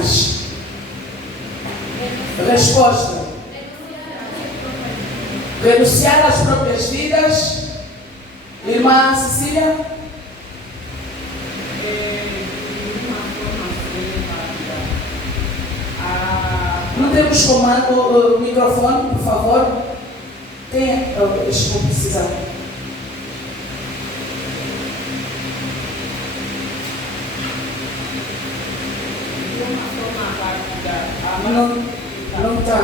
mais? Resposta: renunciar às próprias vidas. Irmã Cecília? Não temos comando, o microfone, por favor. Tem, deixa eu precisar. Não está.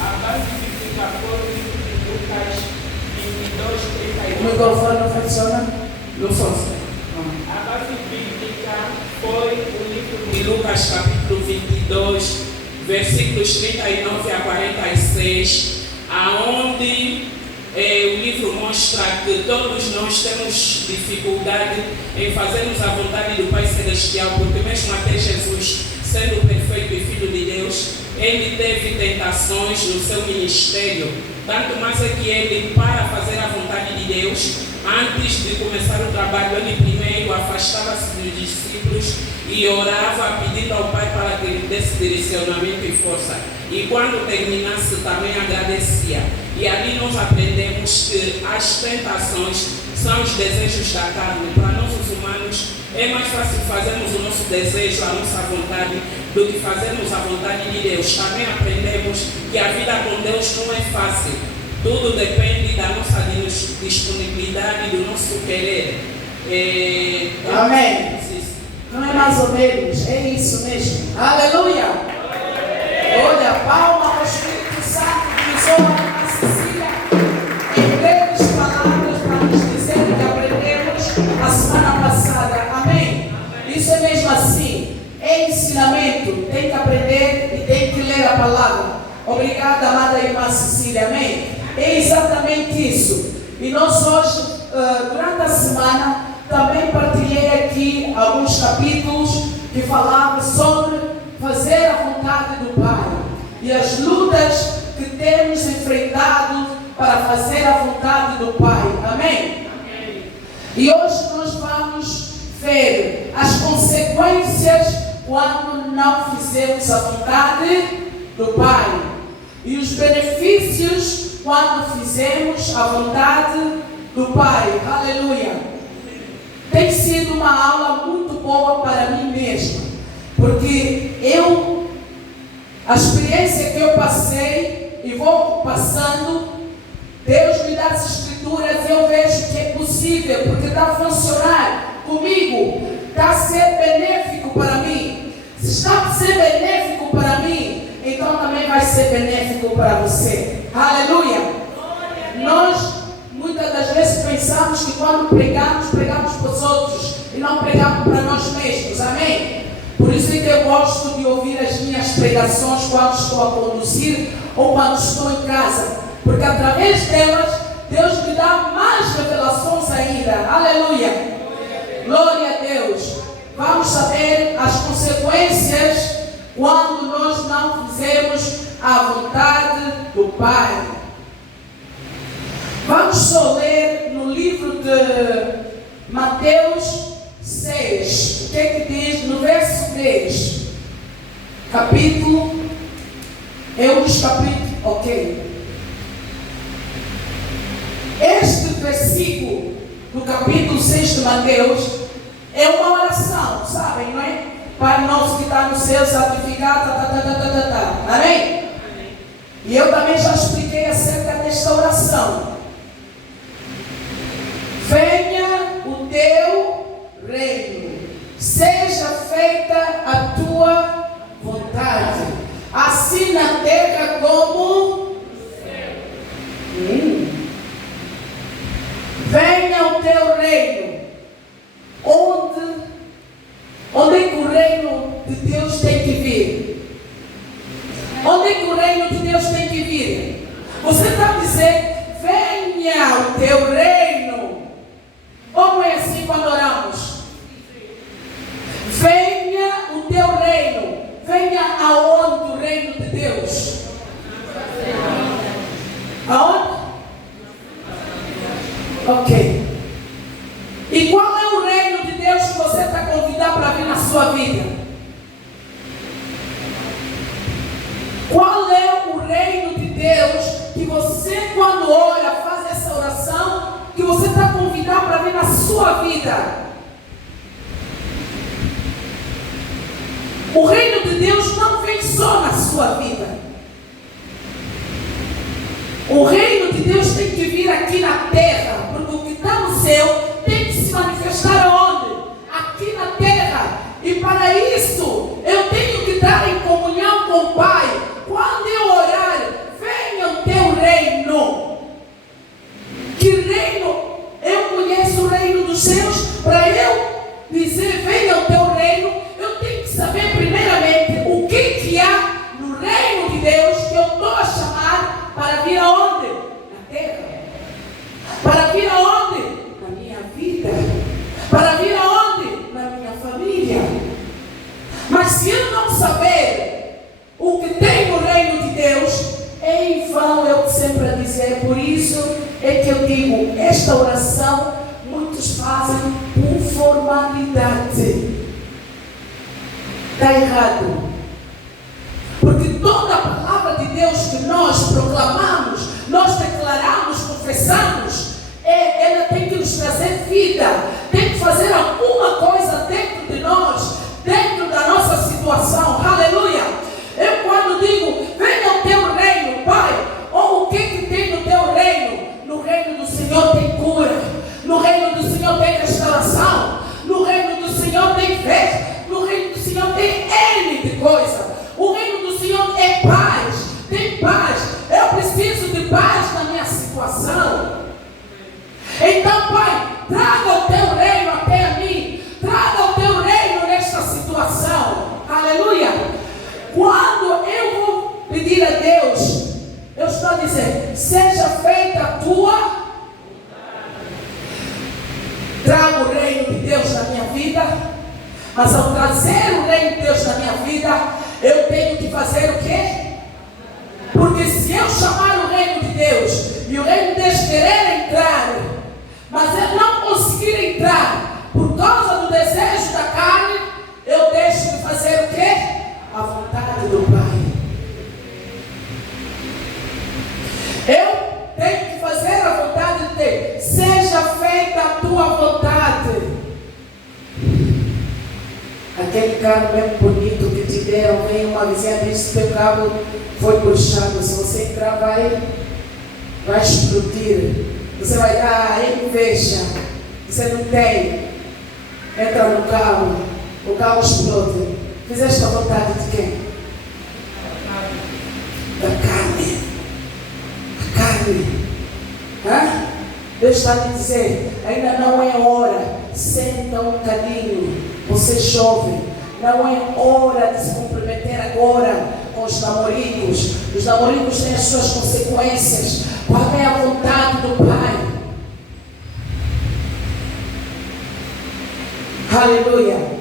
A base bíblica foi Lucas 22, 31. O microfone não funciona? Não funciona. A base bíblica foi o livro de Lucas, capítulo 22, versículos 39 a 46, aonde o livro mostra que todos nós temos dificuldade em fazermos a vontade do Pai Celestial, porque mesmo até Jesus, sendo o perfeito e Filho de Deus, ele teve tentações no seu ministério. Tanto mais é que ele, para fazer a vontade de Deus, antes de começar o trabalho, ele primeiro afastava-se dos discípulos e orava pedindo ao Pai para que ele desse direcionamento e força. E quando terminasse também agradecia. E ali nós aprendemos que as tentações são os desejos da carne. Para nós os humanos é mais fácil fazermos o nosso desejo, a nossa vontade, do que fazermos a vontade de Deus. Também aprendemos que a vida com Deus não é fácil. Tudo depende da nossa disponibilidade, do nosso querer. Amém. Não é mais ou menos, é isso mesmo. Aleluia. Olha, palma ao Espírito Santo que usou a Cecília em breves palavras para nos dizer o que aprendemos a semana passada. Amém? Isso é mesmo assim. É ensinamento. Tem que aprender e tem que ler a palavra. Obrigada, amada irmã Cecília. Amém? É exatamente isso. E nós hoje, durante a semana, também partilhei aqui alguns capítulos que falavam sobre fazer a vontade do Pai e as lutas que temos enfrentado para fazer a vontade do Pai. Amém? Amém. E hoje nós vamos ver as consequências quando não fizermos a vontade do Pai e os benefícios quando fizermos a vontade do Pai. Aleluia. Tem sido uma aula muito boa para mim mesma, porque a experiência que eu passei e vou passando, Deus me dá as escrituras, eu vejo que é possível, porque está a funcionar comigo, está a ser benéfico para mim. Se está a ser benéfico para mim, então também vai ser benéfico para você. Aleluia! Nós muitas das vezes pensamos que quando pregamos para os outros e não pregamos para nós mesmos. Amém? Por isso é que eu gosto de ouvir as minhas pregações quando estou a conduzir ou quando estou em casa, porque através delas Deus me dá mais revelações ainda. Aleluia! Glória a Deus! Vamos saber as consequências quando nós não fizermos a vontade do Pai. Vamos só ler no livro de Mateus 6. O que é que diz no verso 3? Capítulo. É um dos capítulos. Ok. Este versículo do capítulo 6 de Mateus é uma oração, sabem, não é? Pai nosso que está no céu, santificado, Amém? E eu também já expliquei acerca desta oração. Venha o teu reino, seja feita a tua vontade, assim na terra como no céu. Venha o teu reino. Onde é que o reino de Deus tem que vir? Onde é que o reino de Deus tem que vir? Você está dizendo, venha o teu reino. Como é assim quando oramos? Venha o teu reino. Venha aonde o reino de Deus? Aonde? Ok. E qual é o reino de Deus que você está convidado para vir na sua vida? vida? Qual é o reino de Deus que você, quando ora, faz essa oração, que você está convidado para vir na sua vida? O reino de Deus não vem só na sua vida. O reino de Deus tem que vir aqui na terra, porque o que está no céu tem que se manifestar onde? Aqui na terra. E para isso, eu tenho que estar em comunhão com o Pai. Quando eu orar, venha o teu reino. Que reino? Eu conheço o reino dos céus. Para eu dizer, venha o teu reino, eu tenho que saber primeiramente o que há no reino de Deus que eu estou a chamar para vir aonde? Na terra. Para vir aonde? Na minha vida. Para vir aonde? Na minha família. Mas se eu não saber o que tem no reino de Deus, é em vão eu sempre a dizer. Por isso é que eu digo, esta oração muitos fazem por formalidade. Está errado. Porque toda a palavra de Deus que nós proclamamos, nós declaramos, confessamos, ela tem que nos trazer vida. Tem que fazer alguma coisa dentro de nós, dentro da nossa situação. Aleluia! Eu quando digo, venha o teu reino, Pai, ou o que tem no teu reino? No reino do Senhor tem cura. No reino do Senhor tem restauração. No reino do Senhor tem fé. No reino do Senhor tem N de coisa. O reino do Senhor é paz. Tem paz. Eu preciso de paz na minha situação. Então, Pai, traga o teu reino até a mim. Traga o teu reino nesta situação. Aleluia. Quando eu vou pedir a Deus, eu estou a dizer, seja feita a tua. Trago o reino de Deus na minha vida. Mas ao trazer o reino de Deus na minha vida, eu tenho que fazer o quê? Porque se eu chamar o reino de Deus e o reino de Deus querer entrar, mas eu não conseguir entrar por causa do desejo da carne, eu deixo de fazer o quê? A vontade do Pai. Eu tenho que fazer a vontade de Deus. Seja feita a tua vontade. Aquele carro bem bonito que te deram, vem uma vizinha disse que o carro foi puxado. Se você entrar, vai explodir. Você vai dar inveja. Você não tem. Entra no carro, o carro explode. Fizeste a vontade de quem? Da carne. A carne. Hã? Deus está a dizer, ainda não é hora. Senta um bocadinho. Você jovem, não é hora de se comprometer agora com os namoricos. Os namoricos têm as suas consequências. Qual é a vontade do Pai? Aleluia.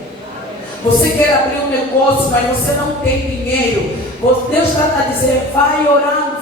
Você quer abrir um negócio, mas você não tem dinheiro. Deus está a dizer, vai orando,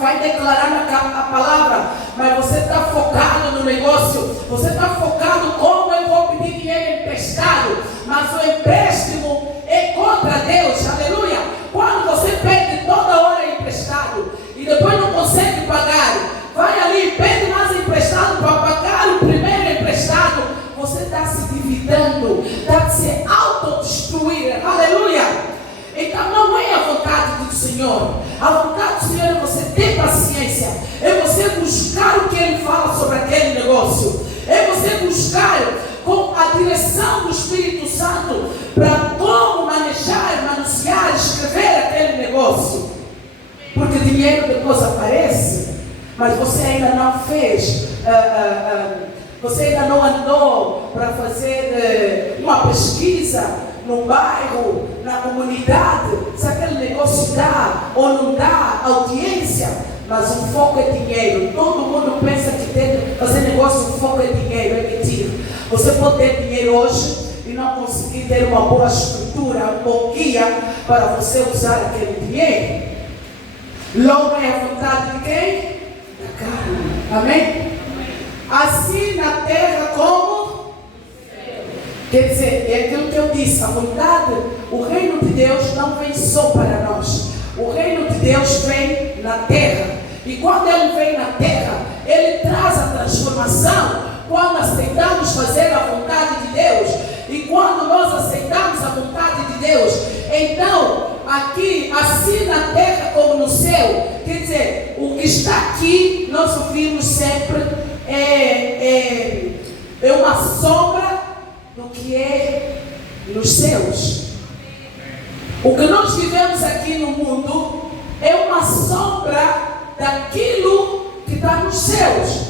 vai declarar a palavra, mas você está focado no negócio, você está focado como eu vou pedir dinheiro emprestado, mas o empréstimo é contra Deus. Aleluia. Quando você pede toda hora emprestado e depois não consegue pagar, vai ali, pede mais emprestado para pagar o primeiro emprestado, você está se dividindo, está se autodestruir. Aleluia. Então não é a vontade do Senhor. A vontade do Senhor é você ter paciência, é você buscar o que Ele fala sobre aquele negócio, é você buscar com a direção do Espírito Santo para como manusear, escrever aquele negócio. Porque dinheiro depois aparece, mas você ainda não fez, você ainda não andou para fazer uma pesquisa no bairro, na comunidade, se aquele negócio dá ou não dá audiência. Mas o foco é dinheiro. Todo mundo pensa que tem que fazer negócio, o foco é dinheiro. É mentira. Você pode ter dinheiro hoje e não conseguir ter uma boa estrutura, um bom guia para você usar aquele dinheiro. Logo é a vontade de quem? Da carne. Amém? Assim na terra como? Quer dizer, é aquilo que eu disse, a vontade, o reino de Deus não vem só para nós. O reino de Deus vem na terra. E quando Ele vem na terra, Ele traz a transformação quando aceitamos fazer a vontade de Deus. E quando nós aceitamos a vontade de Deus, então, aqui, assim na terra como no céu, quer dizer, o que está aqui, nós ouvimos sempre, é uma sombra do que é nos céus. O que nós vivemos aqui no mundo é uma sombra daquilo que está nos céus.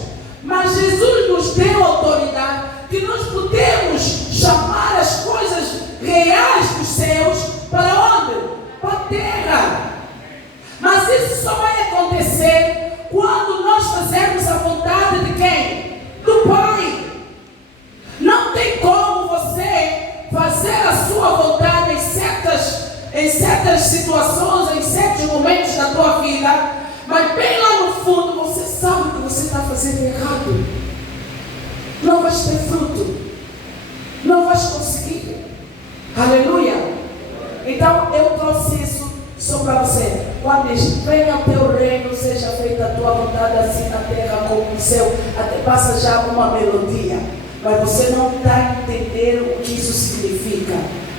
Mas Jesus nos deu autoridade que nós podemos chamar as coisas reais dos céus para onde? Para a terra. Mas isso só vai acontecer quando nós fazermos a vontade de quem? Do Pai. Não tem como você fazer a sua vontade em certas situações, em certos momentos da tua vida, mas bem lá no fundo você sabe que você está fazendo errado. Não vais ter fruto, não vais conseguir. Aleluia. Então eu trouxe isso só para você. Quando diz, venha o teu reino, seja feita a tua vontade assim na terra como no céu, até passa já uma melodia, mas você não está a entender o que isso significa.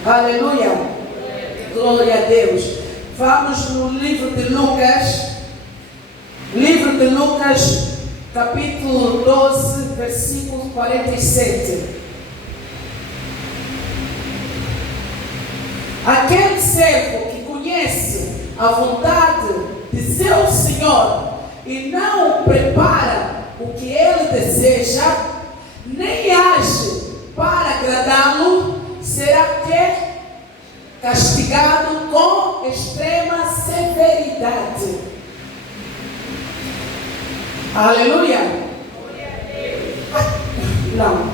Aleluia. Glória a Deus. Vamos no livro de Lucas. Livro de Lucas, capítulo 12, versículo 47. Aquele servo que conhece a vontade de seu Senhor e não prepara o que ele deseja, nem age para agradá-lo, será castigado com extrema severidade. Aleluia. Não.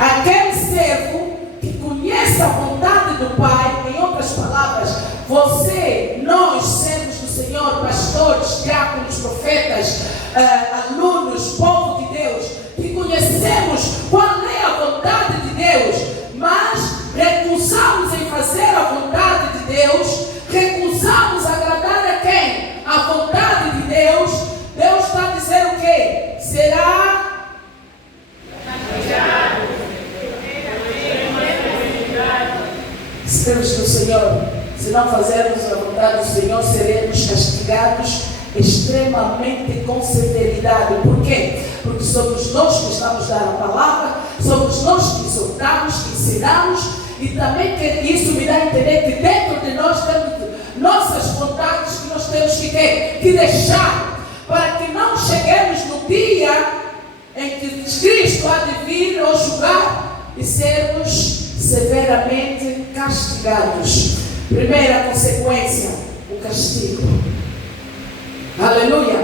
Aquele servo que conhece a vontade do Pai, em outras palavras, você, nós, servos do Senhor, pastores, diáconos, profetas, alunos, povo de Deus, que conhecemos qual é a vontade de Deus, mas recusamos em fazer a vontade de Deus, recusamos agradar a quem? A vontade de Deus. Deus está dizendo o quê? Será servos do Senhor. Se não fazermos a vontade do Senhor, seremos castigados extremamente com severidade. Por quê? Porque somos nós que estamos a dar a palavra, somos nós que exortamos, que ensinamos, e também que isso me dá a entender que dentro de nós temos nossas vontades que nós temos que deixar, para que não cheguemos no dia em que Cristo há de vir ou julgar e sermos severamente castigados. Primeira consequência, o castigo. Aleluia.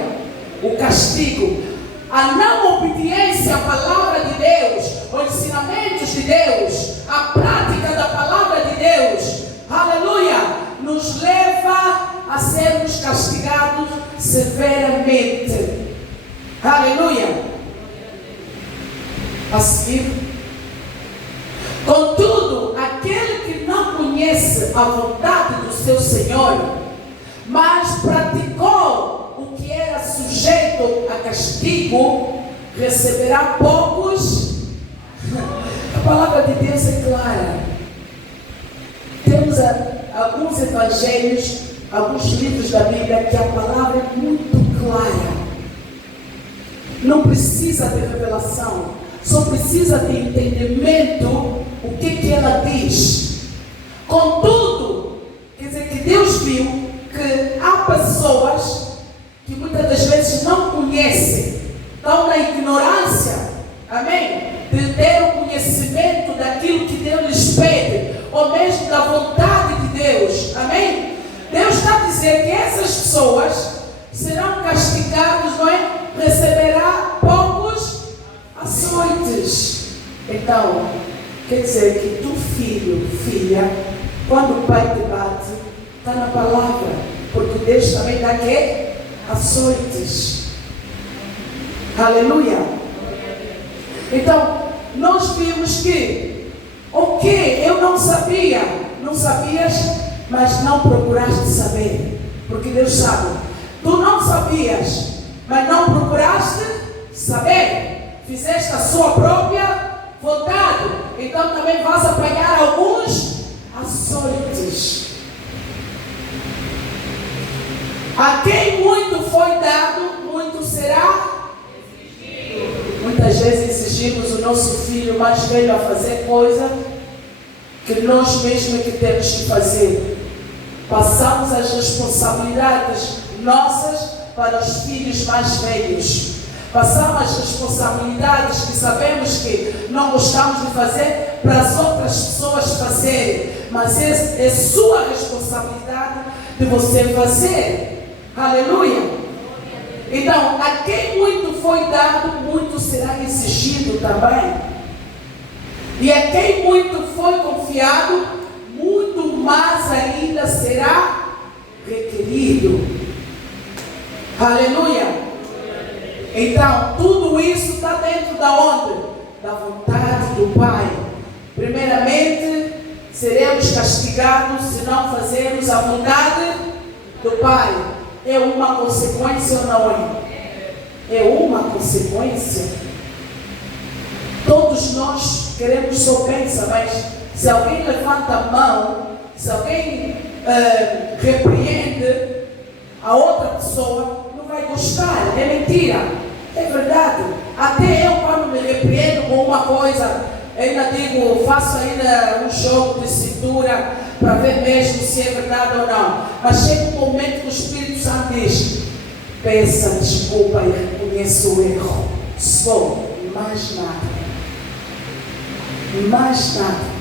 O castigo. A não obediência à palavra de Deus, aos ensinamentos de Deus, a prática da palavra de Deus, aleluia, nos leva a sermos castigados severamente. Aleluia. A seguir, contudo, aquele que não conhece a vontade do seu Senhor, mas praticou o que era sujeito a castigo, receberá poucos. A palavra de Deus é clara. Temos alguns evangelhos, alguns livros da Bíblia que a palavra é muito clara. Não precisa de revelação, só precisa de entendimento o que ela diz. Contudo, quer dizer que Deus viu que há pessoas que muitas das vezes não conhecem, estão na ignorância, amém? De ter o conhecimento daquilo que Deus lhes pede, ou mesmo da vontade de Deus, amém? Deus está a dizer que essas pessoas serão castigadas, não é? Receberá poucos açoites. Então, quer dizer que tu, filho, filha, quando o pai te bate, está na palavra, porque Deus também dá quê? Açoites. Aleluia. Então, nós vimos que, ok, eu não sabia, não sabias, mas não procuraste saber, porque Deus sabe. Tu não sabias, mas não procuraste saber, fizeste a sua própria vontade, então também vais apanhar alguns açoites. A quem muito foi dado, muito será exigido. Muitas vezes exigimos o nosso filho mais velho a fazer coisa que nós mesmos que temos que fazer. Passamos as responsabilidades nossas para os filhos mais velhos. Passamos as responsabilidades que sabemos que não gostamos de fazer para as outras pessoas fazerem. Mas é sua responsabilidade de você fazer. Aleluia! Então, a quem muito foi dado, muito será exigido também. E a quem muito foi confiado, muito mais ainda será requerido. Aleluia! Então, tudo isso está dentro da onde? Da vontade do Pai. Primeiramente, seremos castigados se não fazermos a vontade do Pai. É uma consequência ou não é? É uma consequência. Todos nós queremos só bênção, mas se alguém levanta a mão, se alguém repreende a outra pessoa, não vai gostar. É mentira. É verdade. Até eu, quando me repreendo com uma coisa, ainda digo, faço ainda um jogo de cintura para ver mesmo se é verdade ou não. Mas chega um momento que o Espírito Santo diz: peça desculpa e reconheça o erro. Só, mais nada. Mais nada.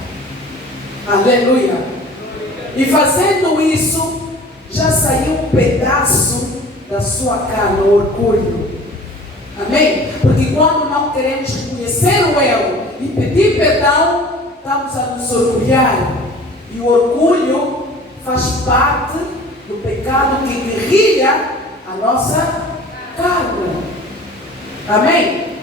Aleluia. E fazendo isso, já saiu um pedaço da sua carne, o orgulho. Amém? Porque quando não queremos reconhecer o erro e pedir perdão, estamos a nos orgulhar. E o orgulho faz parte do pecado que guerrilha a nossa carne. Amém?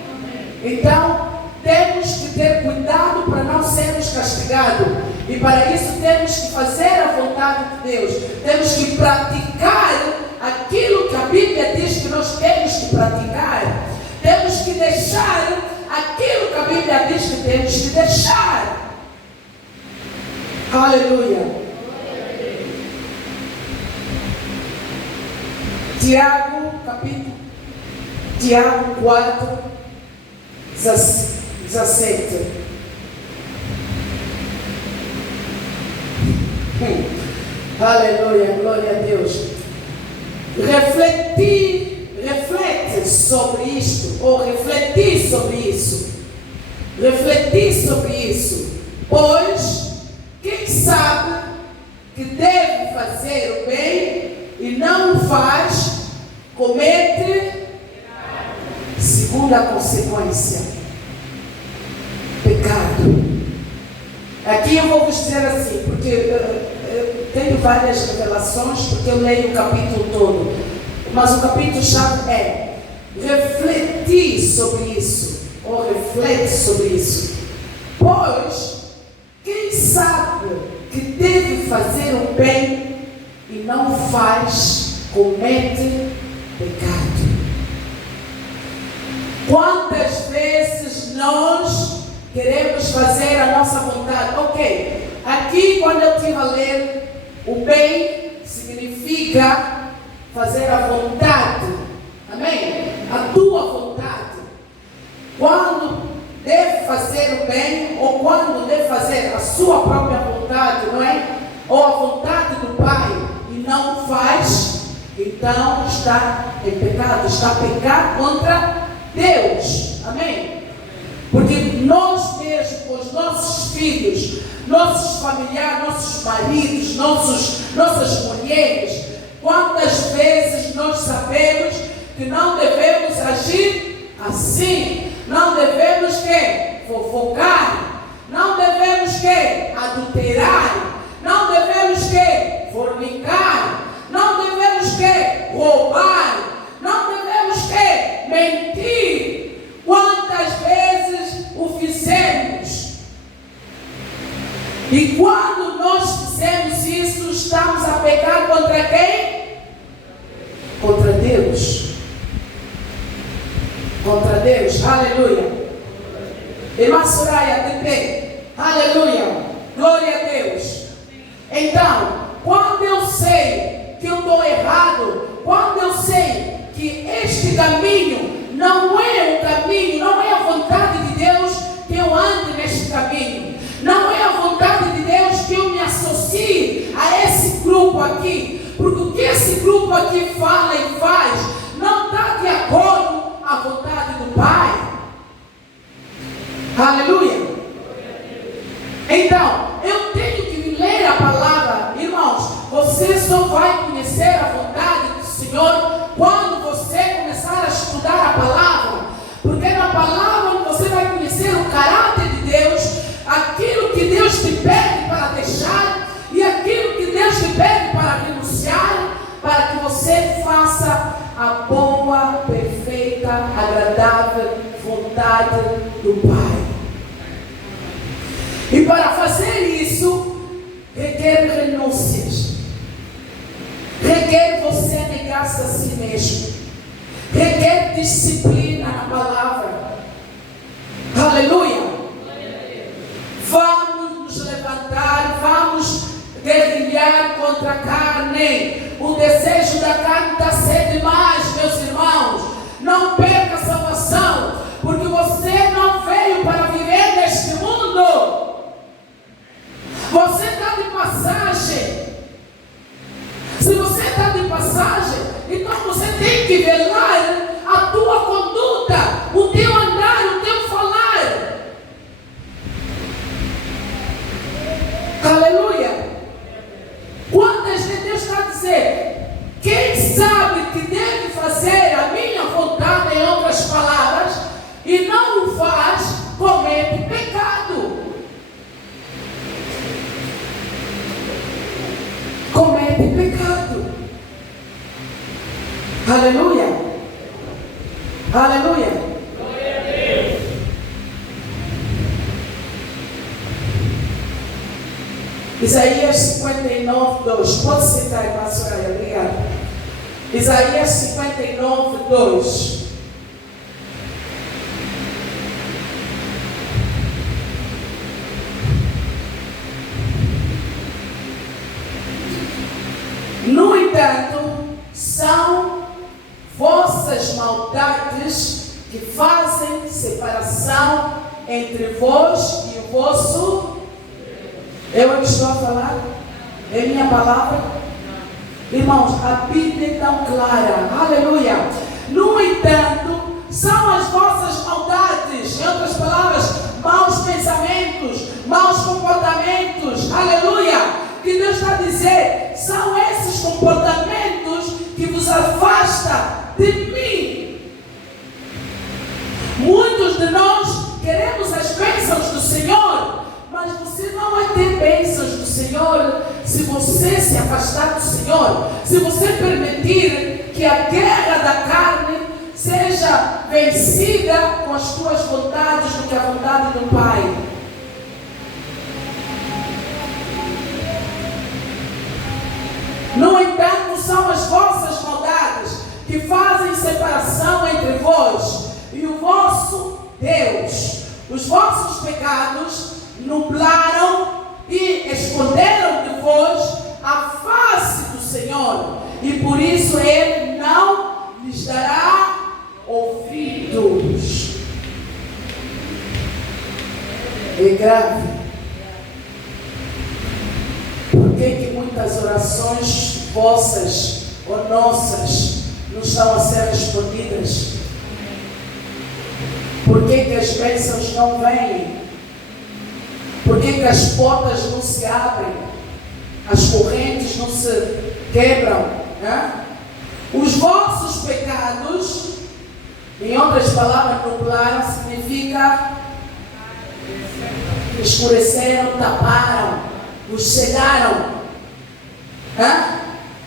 Então, temos que ter cuidado para não sermos castigados. E para isso temos que fazer a vontade de Deus. Temos que praticar aquilo que a Bíblia diz que nós temos que praticar. Temos que deixar aquilo que a Bíblia diz que temos que deixar. Aleluia. Tiago 4, 17. Aleluia, glória a Deus. Reflete sobre isto, ou refletir sobre isso. Refletir sobre isso. Pois, quem sabe que deve fazer o bem e não o faz, comete segunda consequência: pecado. Aqui eu vou vos dizer assim, porque eu tenho várias revelações, porque eu leio o capítulo todo, mas o capítulo-chave é refletir sobre isso, ou reflete sobre isso. Pois, quem sabe que deve fazer o bem e não faz, comete pecado. Quantas vezes nós queremos fazer a nossa vontade? Ok, aqui quando eu estive a ler, o bem significa fazer a vontade. Amém? A tua vontade. Quando deve fazer o bem, ou quando deve fazer a sua própria vontade, não é? Ou a vontade do Pai, e não faz, então está em pecado, está a pecar contra Deus. Amém? Porque nós mesmos, com os nossos filhos, nossos familiares, nossos maridos, nossas mulheres, quantas vezes nós sabemos que não devemos agir assim? Não devemos fofocar, não devemos adulterar, não devemos fornicar, não devemos roubar, não devemos mentir. Quantas vezes o fizemos? E quando nós fizemos isso, estamos a pecar contra quem? Contra Deus. Contra Deus. Aleluia. Irmã Soraya, de pé. Aleluia. Glória a Deus. Então, quando eu sei que eu estou errado, quando eu sei que este caminho não é o caminho, não é a vontade de Deus que eu ande neste caminho, não é a vontade de Deus que eu me associe a esse grupo aqui, porque o que esse grupo aqui fala e faz não está de acordo com a vontade do Pai. Aleluia. Então, eu tenho que ler a palavra. Irmãos, você só vai conhecer a vontade do Senhor quando você começar a estudar a palavra, porque na palavra você vai conhecer o caráter de Deus, aquilo que Deus te pede para deixar e aquilo que Deus te pede para renunciar, para que você faça a boa, perfeita, agradável vontade do Pai. E para fazer isso, requer renúncias, requer você negar-se a si mesmo, requer disciplina na palavra. Aleluia. Vamos nos levantar, vamos guerrilhar contra a carne. O desejo da carne está cedo demais, meus irmãos. Não perca a salvação, porque você não veio para viver neste mundo. Você está de passagem. Se você está de passagem, então você tem que velar a tua conduta, o teu andar, o teu falar. Aleluia. Quantas vezes Deus está a dizer, quem sabe que deve fazer a minha vontade, em outras palavras, e não o faz, comete pecado. Comete pecado. Aleluia. Aleluia. Glória a Deus. Isaías 59, 2. Pode sentar, irmã Soraya, obrigada. Isaías 59, 2. No entanto, são vossas maldades que fazem separação entre vós e o vosso. Eu estou a falar? É minha palavra? Irmãos, a Bíblia é tão clara. Aleluia. No entanto, são as vossas maldades, em outras palavras, maus pensamentos, maus comportamentos. Aleluia. Que Deus está a dizer, são esses comportamentos que vos afastam de mim. Muitos de nós queremos as bênçãos do Senhor, mas você não vai ter bênçãos do Senhor se você se afastar do Senhor, se você permitir que a guerra da carne seja vencida com as tuas vontades do que a vontade do Pai. No entanto, são as vossas maldades que fazem separação entre vós e o vosso Deus. Os vossos pecados nublaram e esconderam de vós a face do Senhor, e por isso Ele não lhes dará ouvidos. É grave. Por que muitas orações vossas ou nossas não estão a ser respondidas? Por que as bênçãos não vêm? Por que as portas não se abrem? As correntes não se quebram? Né? Os vossos pecados, em outras palavras, nublaram, significa escureceram, taparam, os cegaram,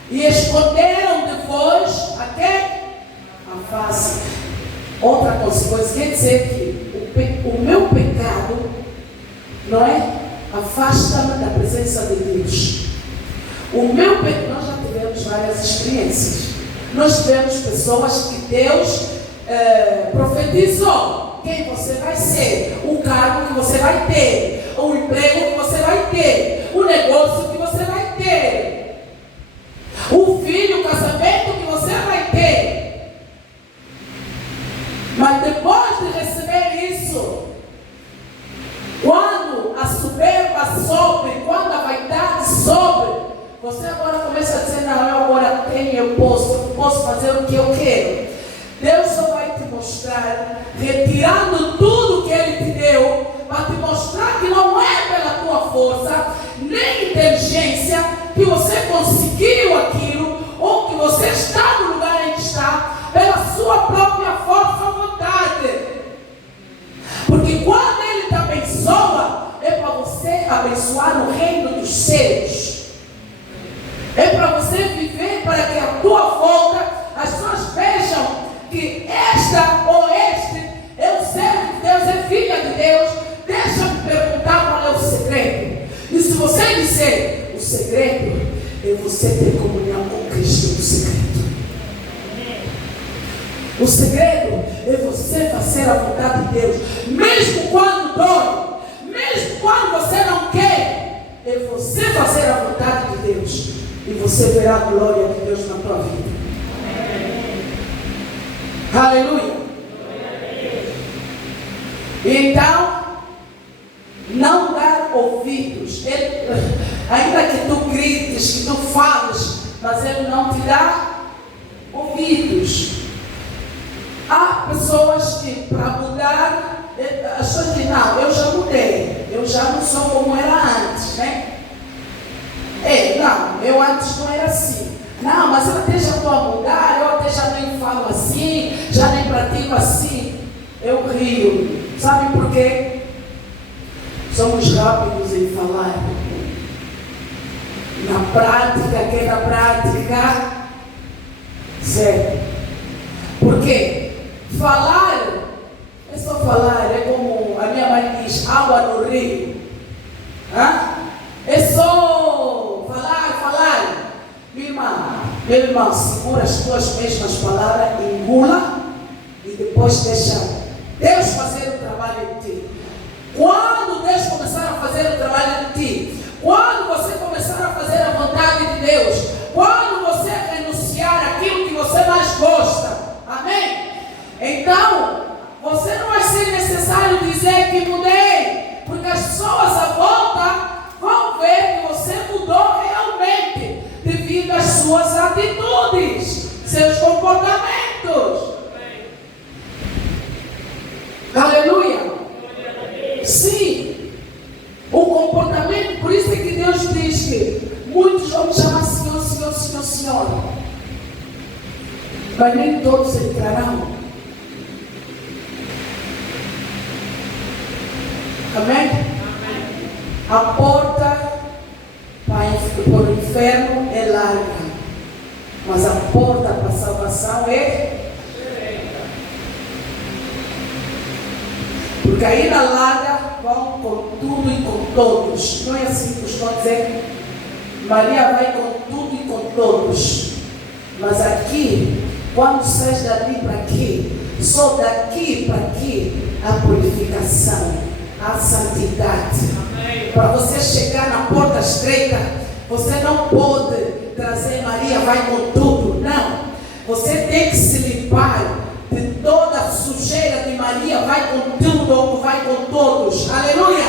e esconderam de vós a quê? A face. Outra coisa, quer dizer que o meu pecado, não é? afasta-me da presença de Deus. Nós já tivemos várias experiências. Nós tivemos pessoas que Deus profetizou quem você vai ser, o cargo que você vai ter, o emprego que você vai ter, o negócio que você vai ter, o filho, o casamento que você vai ter. Mas depois de receber isso, quando a soberba sobe, quando a vaidade sobe, você agora começa a dizer: não, eu agora tenho, eu posso fazer o que eu quero. Deus só vai te mostrar, retirando tudo que Ele te deu, para te mostrar que não é pela tua força, nem inteligência, que você conseguiu aquilo, ou que você está no lugar em que está, pela sua própria força ou vontade. Porque quando Ele te abençoa, é para você abençoar o reino dos céus. É para você viver, para que a tua volta as pessoas vejam que esta ou este é o servo de Deus, é filha de Deus. Deixa-me perguntar qual é o segredo. E se você disser, o segredo é você ter comunhão com Cristo no segredo. O segredo é você fazer a vontade de Deus, mesmo quando dói, mesmo quando você não quer. É você fazer a vontade de Deus, e você verá a glória de Deus na tua vida. Aleluia. Então, não dar ouvidos. Ainda que tu grites, que tu fales, mas Ele não te dá ouvidos. Há pessoas que, para mudar, as pessoas dizem: não, eu já mudei, eu já não sou como era antes, né? Não, eu antes não era assim. Não, mas eu até já estou a mudar, eu até já nem falo assim, já nem pratico assim. Eu rio. Sabe por quê? Somos rápidos em falar. Na prática, que é na prática, zero. Por quê? Falar, é só falar, é como a minha mãe diz: água no rio. É só falar. Meu irmão, segura as tuas mesmas palavras, engula e depois deixa Deus fazer o trabalho em ti. Quando Deus começar a fazer o trabalho em ti, quando você começar a fazer a vontade de Deus, quando você renunciar àquilo que você mais gosta, amém? Então, você não vai ser necessário dizer que mudei, porque as pessoas à volta vão ver que você mudou realmente, devido às suas atitudes, seus comportamentos. Aleluia. Sim, o comportamento. Por isso é que Deus diz que muitos vão chamar Senhor, Senhor, Senhor, Senhor, mas nem todos entrarão. Amém? A porta para o inferno é larga, mas a porta para a salvação é estreita. Porque aí na larga vão com tudo e com todos. Não é assim que costumam dizer? Maria vai com tudo e com todos. Mas aqui, quando sai dali para aqui, só daqui para aqui, a purificação, a santidade. Para você chegar na porta estreita, você não pode trazer Maria vai com tudo, não. Você tem que se limpar de toda a sujeira de Maria vai com tudo ou vai com todos, aleluia.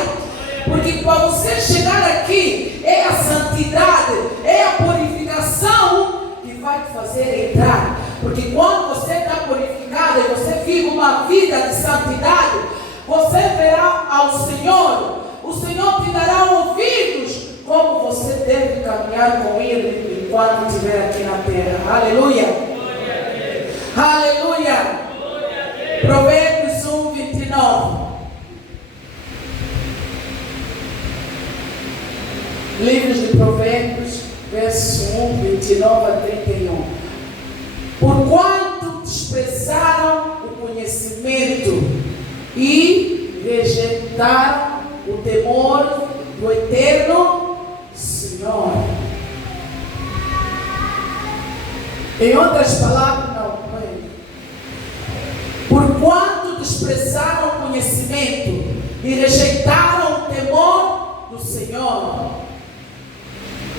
Porque para você chegar aqui, é a santidade, é a purificação que vai te fazer entrar. Porque quando você está purificado e você vive uma vida de santidade, você verá ao Senhor. O Senhor te dará ouvidos como você deve caminhar com Ele enquanto estiver aqui na terra. Aleluia. Aleluia. Provérbios 1, 29. Livros de Provérbios, verso 1, 29 a 31. Porquanto desprezaram o conhecimento e rejeitaram o temor do eterno Senhor. Em outras palavras, não. Porquanto desprezaram o conhecimento e rejeitaram o temor do Senhor.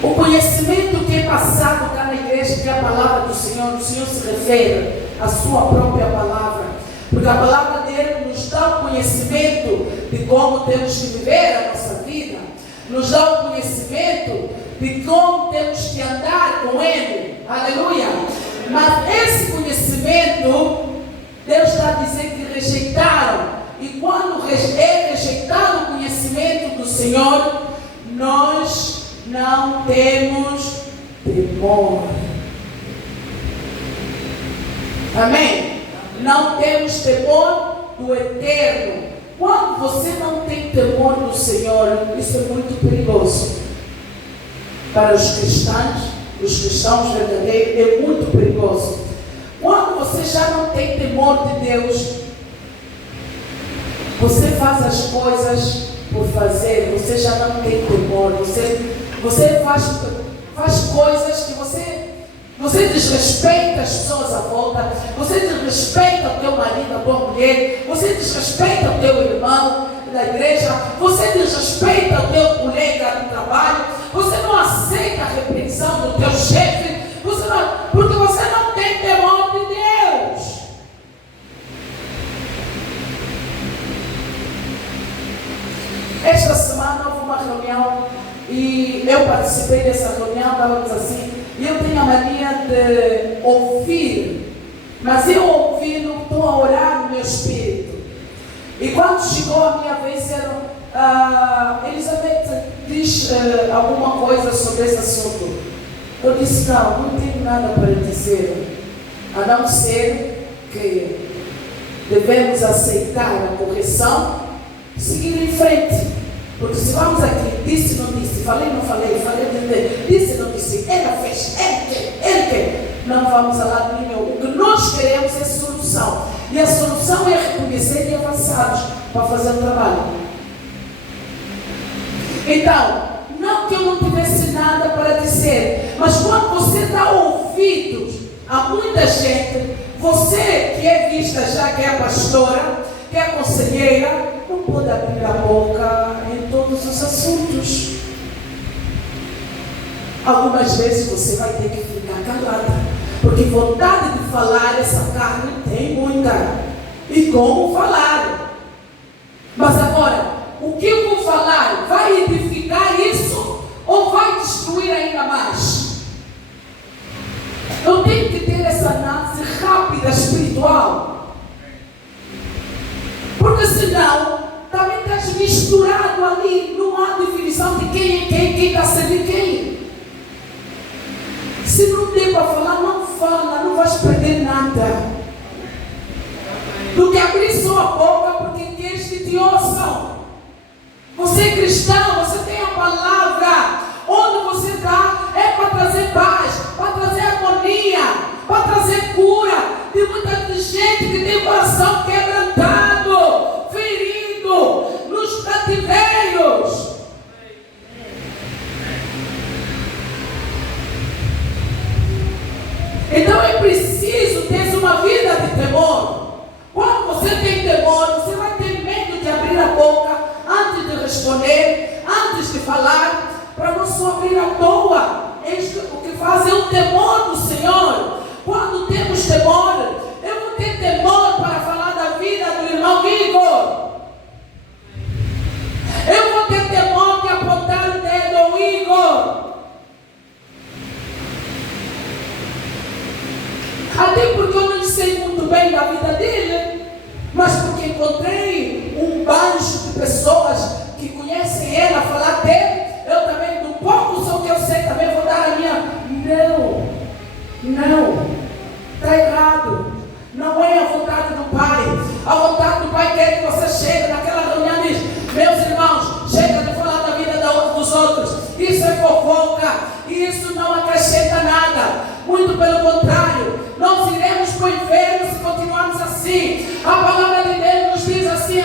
O conhecimento que é passado cá na igreja, que é a palavra do Senhor, o Senhor se refere à sua própria palavra. Porque a palavra dele nos dá o conhecimento de como temos que viver a nossa vida. Nos dá o conhecimento de como temos que andar com ele. Aleluia! Mas esse conhecimento, Deus está a dizer que rejeitaram. E quando é rejeitado o conhecimento do Senhor, nós não temos temor. Amém? Não temos temor do eterno. Quando você não tem temor do Senhor, isso é muito perigoso. Para os cristãos verdadeiros, é muito perigoso. Quando você já não tem temor de Deus, você faz as coisas por fazer, você já não tem temor, você faz coisas que você desrespeita as pessoas à volta, você desrespeita o teu marido, a tua mulher, você desrespeita o teu irmão da igreja, você desrespeita o teu colega do trabalho, você não aceita a repreensão do teu chefe, porque você não tem temor de Deus. Esta semana houve uma reunião e eu participei dessa reunião, estávamos assim, e eu tenho a mania de ouvir, mas eu ouvindo, estou a orar no meu espírito. E quando chegou a minha vez, Elizabeth diz alguma coisa sobre esse assunto. Eu disse, não tenho nada para dizer, a não ser que devemos aceitar a correção e seguir em frente. Porque se vamos aqui, disse, não disse, falei, não falei, disse, não disse, ela fez, ele quer, não vamos a lado nenhum. O que nós queremos é solução. E a solução é reconhecer e avançarmos para fazer o trabalho. Então, não que eu não tivesse nada para dizer, mas quando você dá ouvidos a muita gente, você que é vista já, que é pastora, que é conselheira, não pode abrir a boca em todos os assuntos. Algumas vezes você vai ter que ficar calada, porque vontade de falar, essa carne tem muita, e como falar. Mas agora, o que eu vou falar vai edificar isso ou vai destruir ainda mais? Eu tenho que ter essa análise rápida espiritual, porque senão também estás misturado ali, não há definição de quem está servindo quem. Se não tem para falar, não fala, não vais perder nada. Do que abrir sua boca porque queres que te ouçam. Você é cristão, você tem a palavra. Onde você está é para trazer paz, para trazer harmonia, para trazer cura de muita gente que tem o coração quebrantado, ferido, nos cativeiros. Então é preciso ter uma vida de temor. Quando você tem temor, você vai ter medo de abrir a boca antes de responder, antes de falar, para não só abrir à toa. O que faz é o temor do Senhor. Quando temos temor, eu vou ter temor para falar da vida do irmão Igor. Eu vou ter temor de apontar o dedo ao Igor. Até porque eu não sei muito bem da vida dele, mas porque encontrei um banjo de pessoas que conhecem ele a falar dele, eu também, do pouco só que eu sei, também vou dar a minha. Não, está errado. Não é a vontade do Pai. A vontade do Pai quer que você chegue naquela reunião e diz: meus irmãos, chega de falar da vida dos outros. Isso é fofoca. Isso não acrescenta nada. Muito pelo contrário, nós iremos para o inferno se continuarmos assim. A palavra de Deus nos diz assim.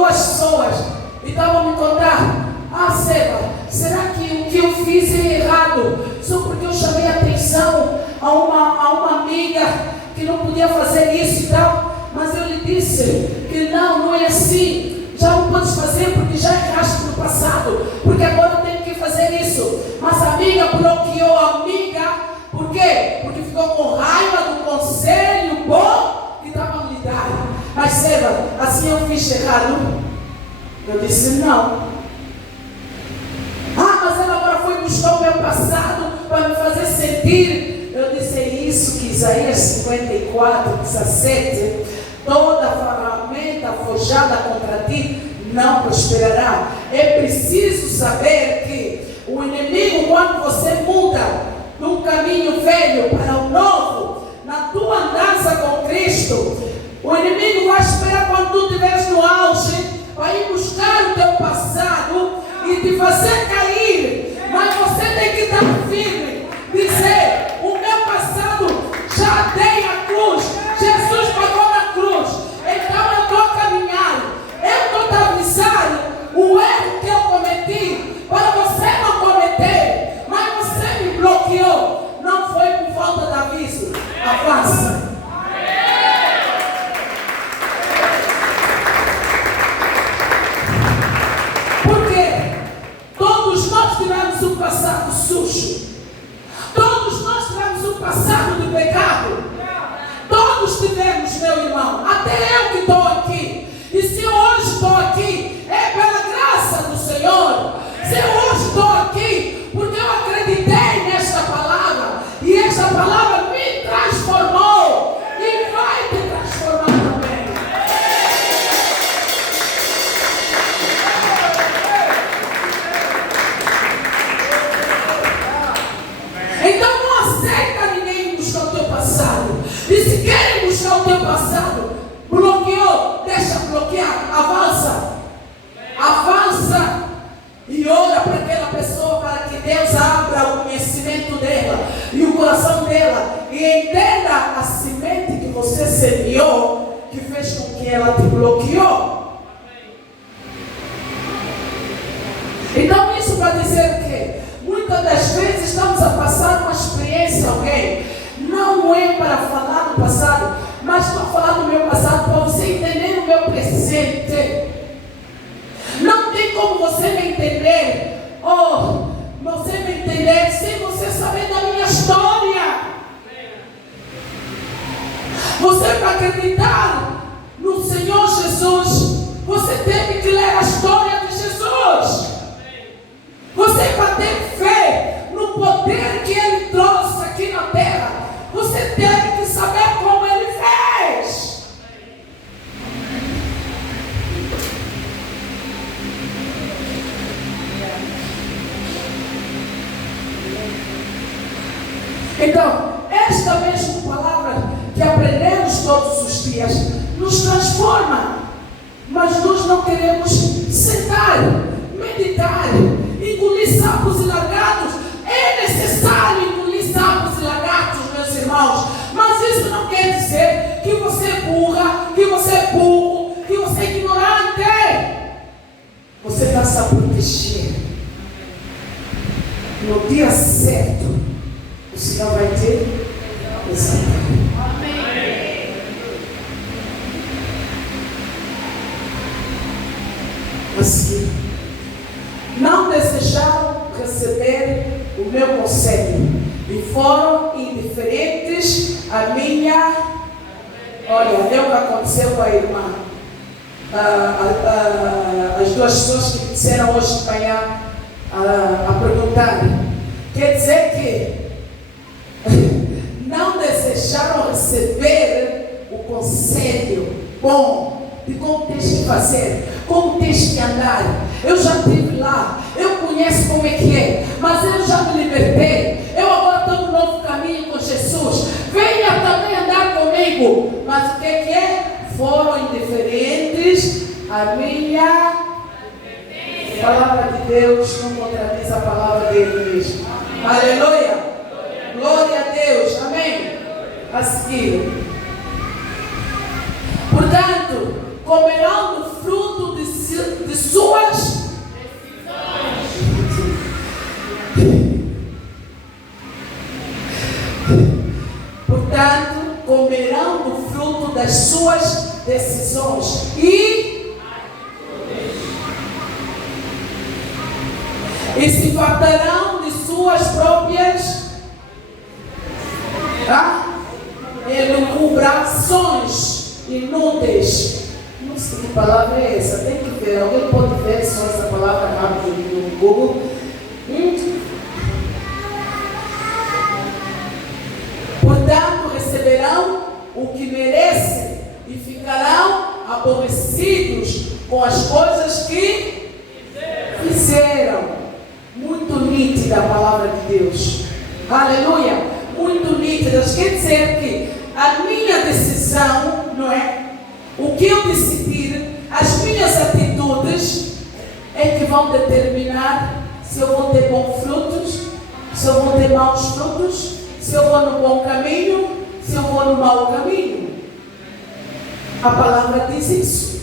duas pessoas e estavam a me contar: ah, Seba, será que o que eu fiz é errado? Só porque eu chamei a atenção a uma amiga que não podia fazer isso e tal. Mas eu lhe disse que não é assim. Já não podes fazer porque já erraste no passado, porque agora tem que fazer isso. Mas a amiga bloqueou a amiga. Por quê? Porque ficou com raiva do conselho bom que estava a me dar. Mas Seba, assim eu fiz errado? Eu disse não. Ah, mas ela agora foi buscar o meu passado para me fazer sentir. Eu disse: é isso que Isaías 54, 17: toda ferramenta forjada contra ti não prosperará. É preciso saber que o inimigo, quando você muda de um caminho velho para o novo, na tua andança com Cristo, o inimigo vai esperar quando tu estiveres no auge, vai ir buscar o teu passado e te fazer cair. Mas você tem que estar firme, dizer: o meu passado já dei a cruz, Jesus pagou na cruz, então eu estou a caminhar. Eu estou a avisar o erro que eu cometi para você não cometer. Mas você me bloqueou, não foi por falta de aviso. Avança. Tivemos um passado sujo. Todos nós tivemos um passado de pecado. Todos tivemos, meu irmão. Até eu que estou aqui. E se eu hoje estou aqui, é pela graça do Senhor. Se eu hoje estou aqui, porque eu acreditei nesta palavra. E esta palavra me transformou. E vai te transformar também. Então não aceita ninguém buscar o teu passado. E se querem buscar o teu passado, bloqueou, deixa bloquear, avança. Avança e ora para aquela pessoa, para que Deus abra o conhecimento dela e o coração dela e entenda a semente que você semeou, que fez com que ela te bloqueou. Então isso para dizer que muitas das vezes estamos a passar uma experiência a alguém. Não é para falar do passado, mas para falar do meu passado, para você entender o meu presente. Não tem como você me entender, você me entender sem você saber da minha história. Você, para acreditar no Senhor Jesus, você teve que ler a história de Jesus. Você, para ter fé no poder que Ele trouxe aqui na terra, você teve que saber como Ele fez. Então, esta mesma palavra que aprendemos todos os dias nos transforma. Mas nós não queremos sentar, meditar, engolir sapos e lagartos. É necessário engolir sapos e lagartos, meus irmãos. Mas isso não quer dizer que você é burra, que você é burro, que você é ignorante. Você está se a proteger. No dia certo, o Senhor vai ter exaltar. Assim, não desejaram receber o meu conselho e foram indiferentes à minha. Olha, deu o que aconteceu com a irmã. As duas pessoas que me disseram hoje de manhã a perguntar. Quer dizer que não desejaram receber o conselho bom de como tens que fazer, como tens que andar. Eu já estive lá, eu conheço como é que é, mas eu já me libertei. Eu agora estou no novo caminho com Jesus. Venha também andar comigo. Mas o que é? Foram indiferentes à minha palavra de Deus. Não contradiz a palavra dele mesmo. Aleluia. Glória a Deus. Amém. A seguir. Portanto, comerão do fruto de das suas decisões e se fartarão de suas próprias elucubrações inúteis. Não sei que palavra é essa, tem que ver. Alguém pode ver só essa palavra rápido no Google? Portanto, receberão o que merecem e ficarão aborrecidos com as coisas que fizeram. Muito nítida a palavra de Deus. Aleluia. Muito nítida. Quer dizer que a minha decisão, não é? O que eu decidir, as minhas atitudes é que vão determinar se eu vou ter bons frutos, se eu vou ter maus frutos, se eu vou no bom caminho, se eu vou no mau caminho. A palavra diz isso.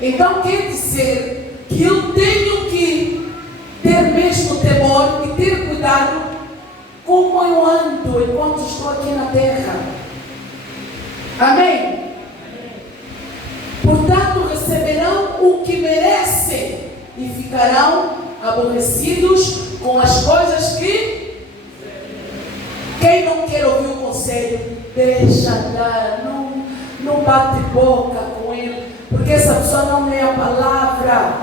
Então quer dizer que eu tenho que ter mesmo temor e ter cuidado como eu ando enquanto estou aqui na terra. Amém? Portanto, receberão o que merecem e ficarão aborrecidos com as coisas que... Quem não quer ouvir o conselho, deixa andar, não bate boca com ele, porque essa pessoa não é a palavra.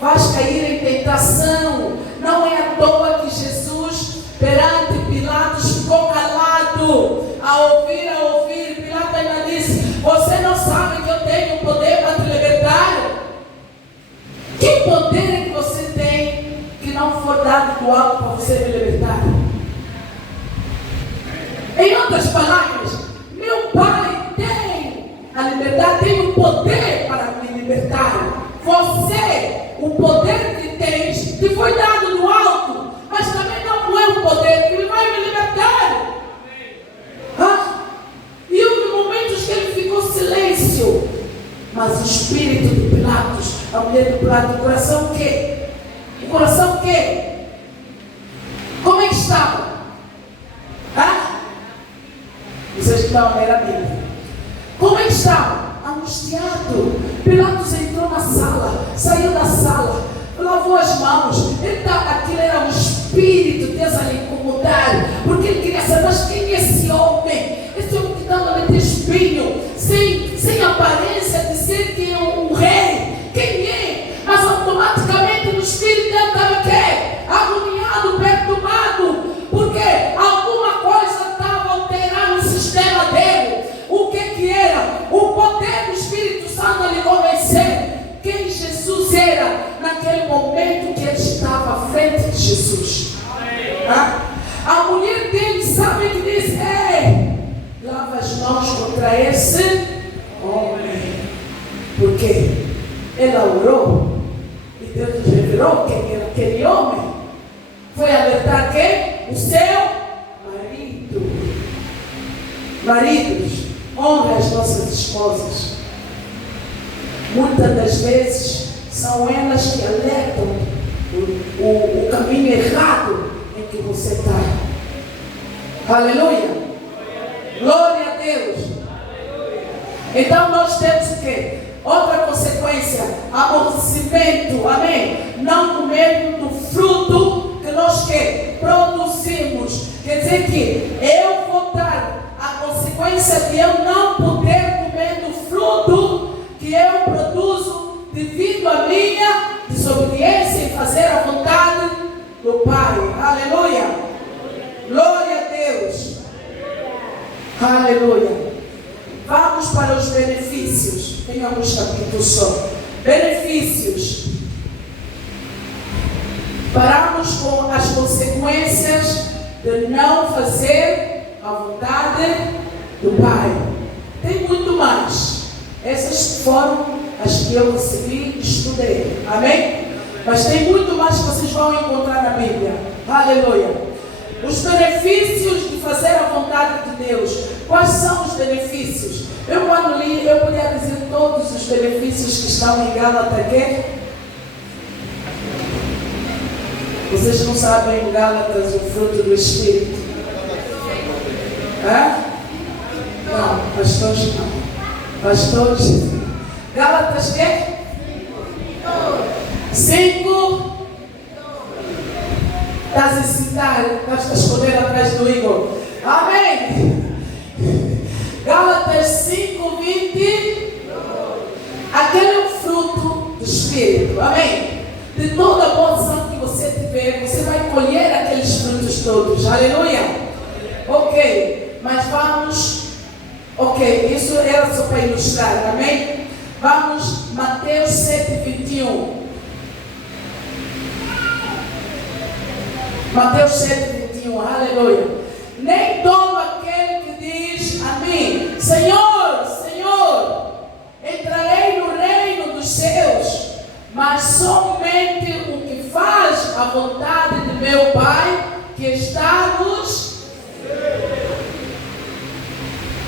Vais cair em tentação. Não é à toa que Jesus, perante Pilatos, ficou calado a ouvir. Pilatos ainda disse: você não sabe que eu tenho poder para te libertar? Que poder é que você tem que não for dado do alto para você me libertar? Em outras palavras, meu Pai tem a liberdade, tem o poder para me libertar. Você, o poder que tens, te foi dado do alto, mas também não é o poder que Ele vai me libertar. E houve momentos que ele ficou silêncio, mas o espírito de Pilatos, a mulher de Pilatos, o coração o quê? O coração o quê? Como é que estava? Vocês que estão a ler a Bíblia. Como é que estava? Angustiado. Pilatos entrou na sala, saiu da sala, lavou as mãos. Aquilo era um espírito, Deus a lhe incomodar, porque ele queria saber: mas quem é esse homem? Esse homem que estava ali de espinho, sem aparência de ser que é um rei. Quem é? Mas automaticamente no espírito dele estava o quê? Agoniado, perturbado, porque alguma coisa estava alterando o sistema dele. O que era? O poder do Espírito Santo a lhe convencer quem Jesus era naquele momento que ele estava à frente de Jesus. A mulher dele, sabe que diz: ei, lava as mãos contra esse homem. Porque ela orou e Deus revelou quem era aquele homem. Foi alertar quem? O seu marido. Maridos, honra as nossas esposas. Muitas das vezes são elas que alertam o caminho errado em que você está. Aleluia! Glória a Deus! Então nós temos o quê? Outra consequência: aborrecimento. Amém? Não comer do fruto que nós produzimos. Quer dizer que eu vou dar a consequência de eu não poder comer do fruto que eu produzo devido à minha desobediência em fazer a vontade do Pai. Aleluia! Glória a Deus! Aleluia! Vamos para os benefícios. Tem alguns capítulos só. Benefícios. Paramos com as consequências de não fazer a vontade do Pai. Tem muito mais. Essas foram as que eu recebi e estudei. Amém? Mas tem muito mais que vocês vão encontrar na Bíblia. Aleluia! Os benefícios de fazer a vontade de Deus. Quais são os benefícios? Eu quando li, eu podia dizer todos os benefícios que estão em Gálatas aqui. Vocês não sabem em Gálatas o fruto do Espírito? Não, pastores não. Pastores. Gálatas que? 5. Estás a citar, estás a escolher atrás do Igor. Amém. Gálatas 5, 20. Aquele é o fruto do Espírito. Amém. De toda a boa ação que você tiver, você vai colher aqueles frutos todos. Aleluia. Ok. Mas vamos. Ok. Isso era só para ilustrar. Amém. Vamos. Mateus 7, 21. Mateus 7, 21. Aleluia. Nem todo aquele que diz a mim: Senhor, Senhor, entrarei no reino dos céus, mas somente o que faz a vontade de meu Pai que está nos céus.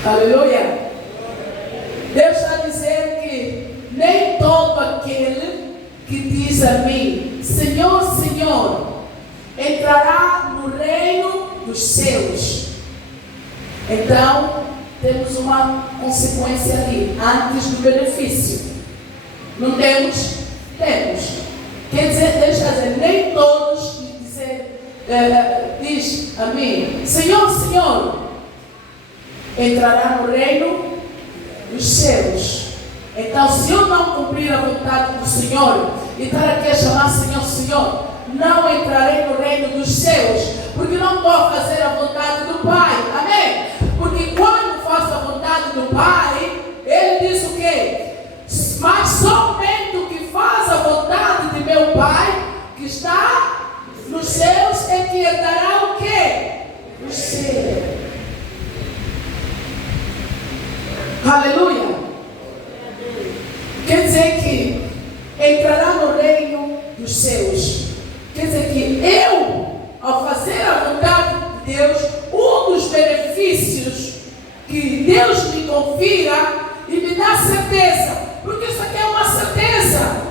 Aleluia. Deus está dizendo que nem todo aquele que diz a mim: Senhor, Senhor, entrará no reino dos céus. Então, temos uma consequência ali, antes do benefício. Não temos? Temos. Quer dizer, deixa eu dizer, nem todos diz a mim: Senhor, Senhor, entrará no reino dos céus. Então, se eu não cumprir a vontade do Senhor e estar aqui a chamar Senhor, Senhor, não entrarei no reino dos céus, porque não vou fazer a vontade do Pai. Amém? Porque quando faço a vontade do Pai, Ele diz o quê? Mas somente o que faz a vontade de meu Pai, que está nos céus, é que herdará o quê? O céu. Aleluia. Quer dizer que entrará no reino dos céus. Quer dizer que eu, ao fazer a vontade de Deus, um dos benefícios que Deus me confira e me dá certeza, porque isso aqui é uma certeza.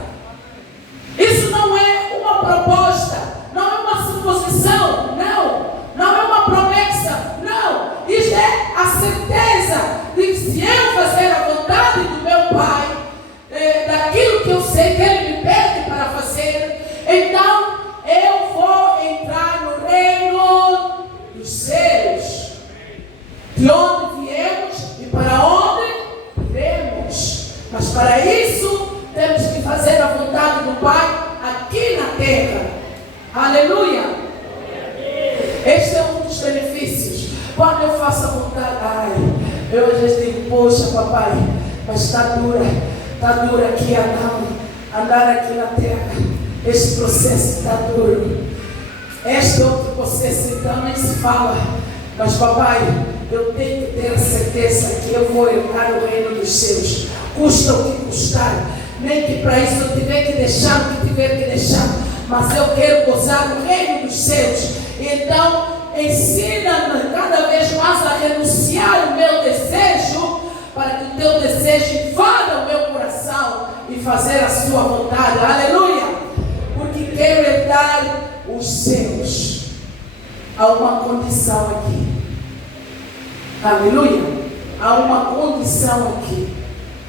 Isso não é uma proposta, não é uma suposição, não é uma promessa, não. Isso é a certeza de que se eu fazer a vontade do meu Pai, daquilo que eu sei que Ele me pede para fazer, então eu vou entrar no reino dos céus, de onde viemos e para onde iremos. Mas para isso temos que fazer a vontade do Pai aqui na terra. Aleluia. Este é um dos benefícios. Quando eu faço a vontade, eu às vezes digo: poxa, papai, mas está dura aqui andar aqui na terra. Este processo está duro. Este outro processo então nem se fala. Mas papai, eu tenho que ter a certeza que eu vou entrar no reino dos céus. Custa o que custar. Nem que para isso eu tiver que deixar o que tiver que deixar. Mas eu quero gozar do reino dos céus. Então, ensina-me cada vez mais a renunciar o meu desejo, para que o teu desejo invada o meu coração e fazer a sua vontade. Aleluia. Porque quero herdar os céus. Há uma condição aqui. Aleluia. Há uma condição aqui.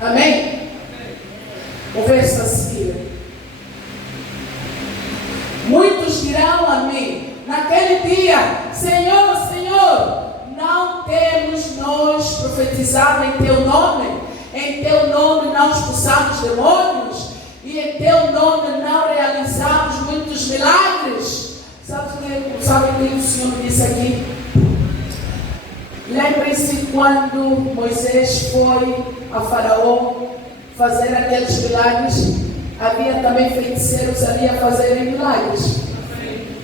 Amém? O verso a seguir. Muitos dirão a mim naquele dia: Senhor, Senhor, não temos nós profetizado em teu nome? Em teu nome não expulsamos demônios? E em teu nome não realizamos muitos milagres? Sabe o que o Senhor disse aqui? Lembrem-se quando Moisés foi a Faraó fazer aqueles milagres. Havia também feiticeiros ali a fazerem milagres,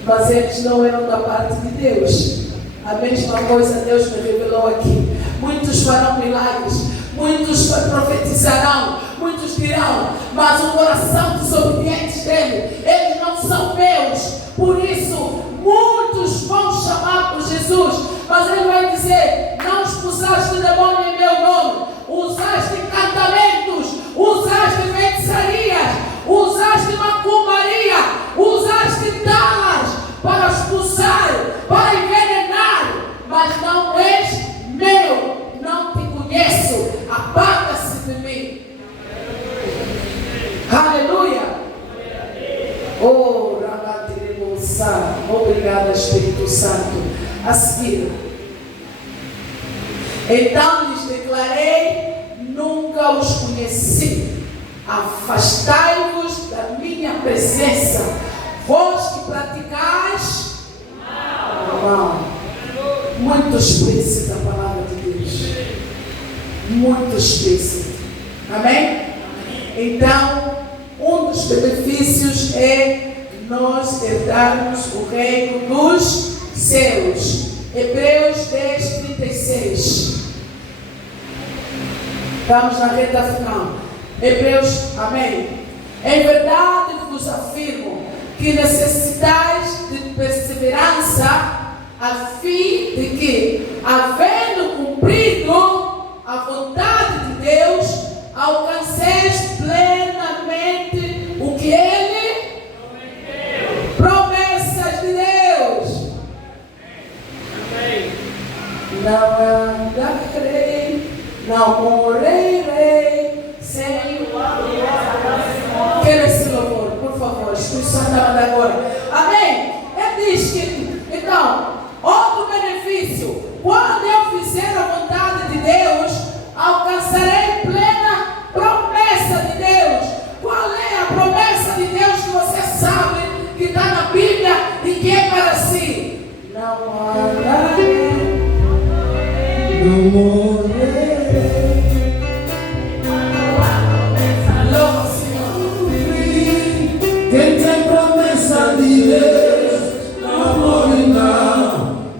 mas eles não eram da parte de Deus. A mesma coisa Deus me revelou aqui. Muitos farão milagres, muitos profetizarão, muitos dirão, mas o coração dos obedientes dele, eles não são meus. Por isso, muitos vão chamar por Jesus, mas ele vai dizer: não expulsaste o demônio em meu nome, usaste encantamentos, usaste feitiçarias, usaste macumbaria, usaste talas para expulsar, para envenenar, mas não és meu, não te conheço, aparta-se Oh, Rabatirebosa. Obrigada, Espírito Santo. A seguir. Então lhes declarei: nunca os conheci. Afastai-vos da minha presença, vós que praticais mal. Muito explícita a palavra de Deus. Muito explícita. Amém? Então, um dos benefícios é nós herdarmos o reino dos céus. Hebreus 10:36. Estamos na reta final. Hebreus, amém. Em verdade vos afirmo que necessitais de perseverança, a fim de que, havendo cumprido a vontade de Deus, alcanceis plenamente o que Ele prometeu. Promessas de Deus. Amém. Não andarei, não morrerei sem o amor. Quero esse louvor, por favor. Espírito Santo está agora. Amém. Ele diz que, então, outro benefício: quando eu fizer a vontade de Deus, alcançarei plena promessa de Deus. Qual é a promessa de Deus que você sabe que está na Bíblia e que é para si? Não andarei, não morrerei. Louva o Senhor. Quem tem promessa de Deus não morre não,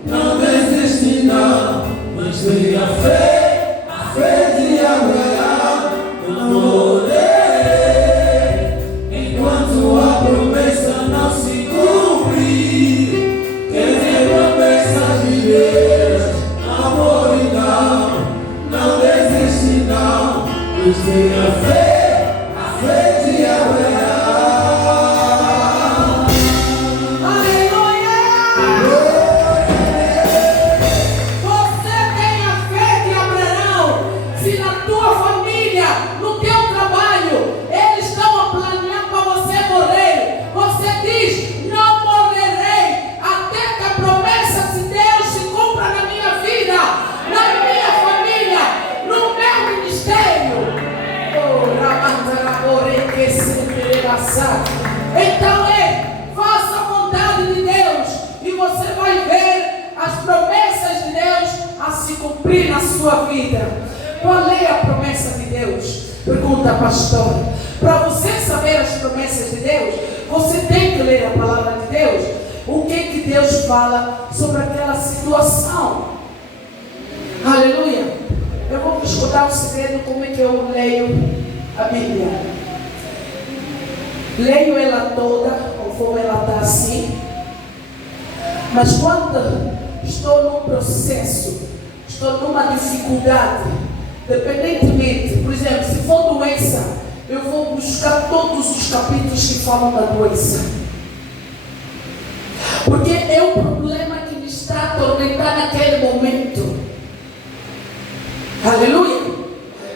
não desiste não, mas tenha fé, a fé de Abraão. Não morrerei enquanto a promessa não se cumprir. Quem tem promessa de Deus não morre não, não desiste não, mas tenha fé, a fé de Abraão. Então faça a vontade de Deus e você vai ver as promessas de Deus a se cumprir na sua vida. Qual é a promessa de Deus? Pergunta a pastora. Para você saber as promessas de Deus, você tem que ler a palavra de Deus. O que Deus fala sobre aquela situação. Aleluia. Eu vou vos contar um segredo, como é que eu leio a Bíblia. Leio ela toda, conforme ela está assim. Mas quando estou num processo, estou numa dificuldade, independentemente, por exemplo, se for doença, eu vou buscar todos os capítulos que falam da doença. Porque é o problema que me está atormentando naquele momento. Aleluia.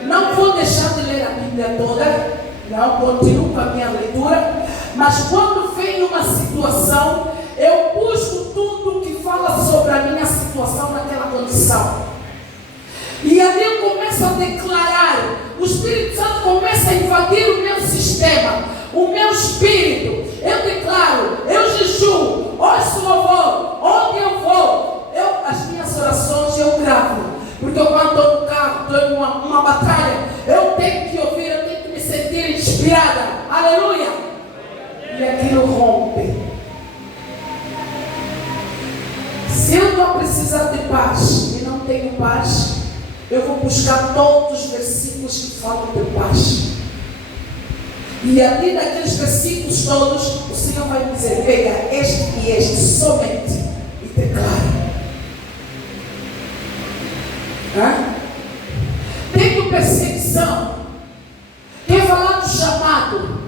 Não vou deixar de ler a Bíblia toda. Não, continuo com a minha leitura, mas quando vem uma situação, eu busco tudo que fala sobre a minha situação naquela condição. E ali eu começo a declarar, o Espírito Santo começa a invadir o meu sistema, o meu espírito. Eu declaro, eu jejuo, ouço louvor, onde eu vou, as minhas orações eu gravo. Porque eu, quando estou no carro, estou em uma batalha, eu tenho que ouvir, eu tenho que me sentir inspirada. Aleluia! E aquilo rompe. Se eu estou precisando de paz e não tenho paz, eu vou buscar todos os versículos que falam de paz. E ali naqueles versículos todos, o Senhor vai me dizer: pega este e este somente e declara. Tenho perseguição. Quer falar do chamado?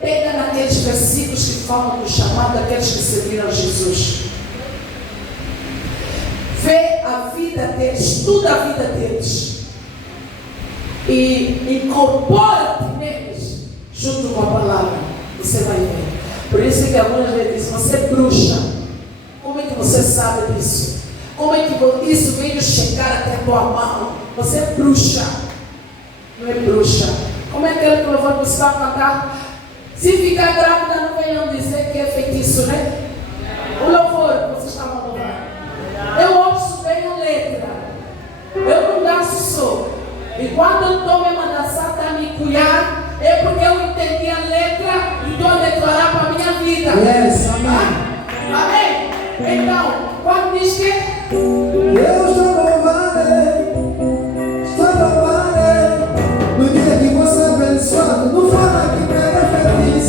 Pega naqueles versículos que falam do chamado daqueles que serviram a Jesus. Vê a vida deles, estuda a vida deles e incorpora-te neles junto com a palavra. Você vai ver. Por isso que algumas vezes dizem, você é bruxa. Como é que você sabe disso? Como é que isso veio chegar até a tua mão? Você é bruxa. Não é bruxa. Como é aquele que louvor que você vai cantar? Se ficar grávida, não venham dizer que é feitiço, né? O louvor que vocês estavam louvando. Eu ouço bem a letra. Eu não danço só. E quando eu estou mesmo a dançar, está a me cuidar, é porque eu entendi a letra e estou a declarar para a minha vida. Yes, amém. Amém? Então, quando diz que Eu estou louvando, no dia que você é abençoado, não fala que pega feliz.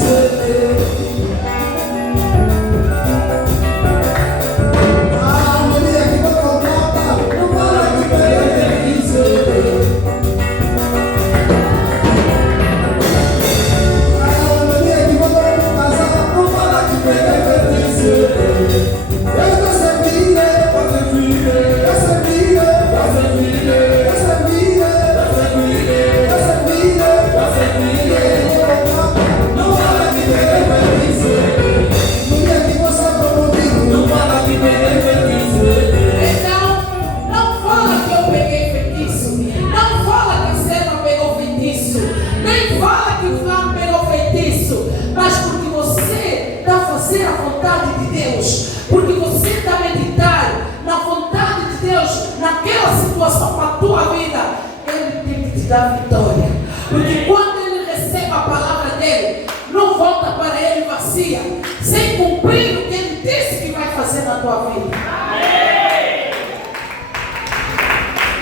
No dia que você toca, não fala que pega feliz. No dia que você casar, não fala que pega feliz. Eu estou servindo, para a tua vida, Ele tem que te dar vitória. Porque quando Ele recebe a palavra dEle, não volta para Ele vazia, sem cumprir o que Ele disse que vai fazer na tua vida.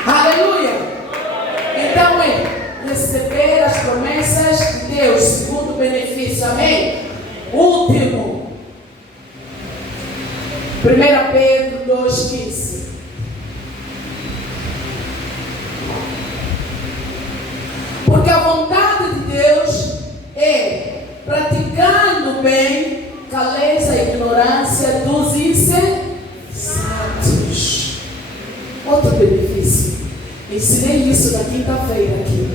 Aleluia! Então é receber as promessas de Deus, segundo benefício. Amém? Último, 1 Pedro 2,15. Porque a vontade de Deus é, praticando bem, caleza a ignorância dos insensatos. Outro benefício. Ensinei isso na quinta-feira aqui.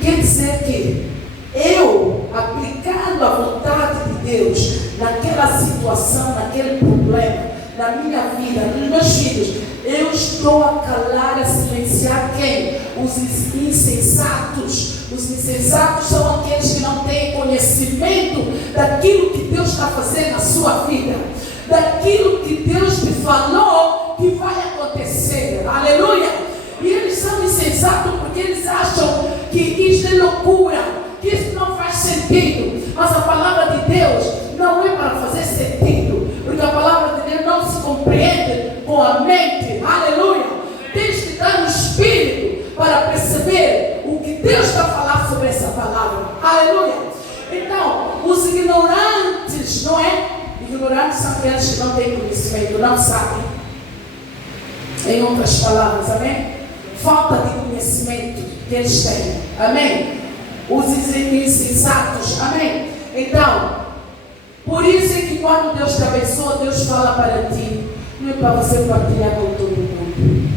Quer dizer que eu, aplicando a vontade de Deus naquela situação, naquele problema, na minha vida, nos meus filhos, eu estou a calar, a silenciar quem? Os insensatos. Os insensatos são aqueles que não têm conhecimento daquilo que Deus está fazendo na sua vida, daquilo que Deus te falou que vai acontecer. Aleluia! E eles são insensatos porque eles acham que isso é loucura, que isso não faz sentido. Mas a palavra de Deus não é para fazer sentido, porque a palavra de Deus não se compreende com a mente. Aleluia! Tens que dar um espírito para perceber o que Deus está falando sobre essa palavra. Aleluia! Então, os ignorantes, não é? Ignorantes são aqueles que não têm conhecimento, não sabem. Em outras palavras, amém? Falta de conhecimento que eles têm, amém? Os insensatos, amém? Então, por isso é que quando Deus te abençoa, Deus fala para ti, não é para você partilhar com todo mundo,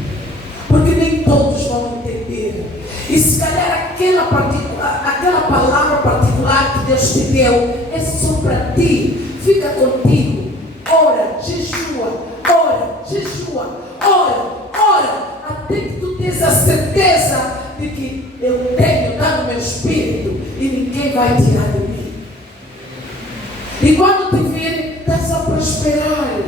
porque nem todos vão entender. E se calhar aquela palavra particular que Deus te deu é só para ti. Fica contigo, ora, jejua, até que tu tenhas a certeza de que eu tenho, está no meu espírito e ninguém vai tirar de mim. E quando te virem, estás a prosperar.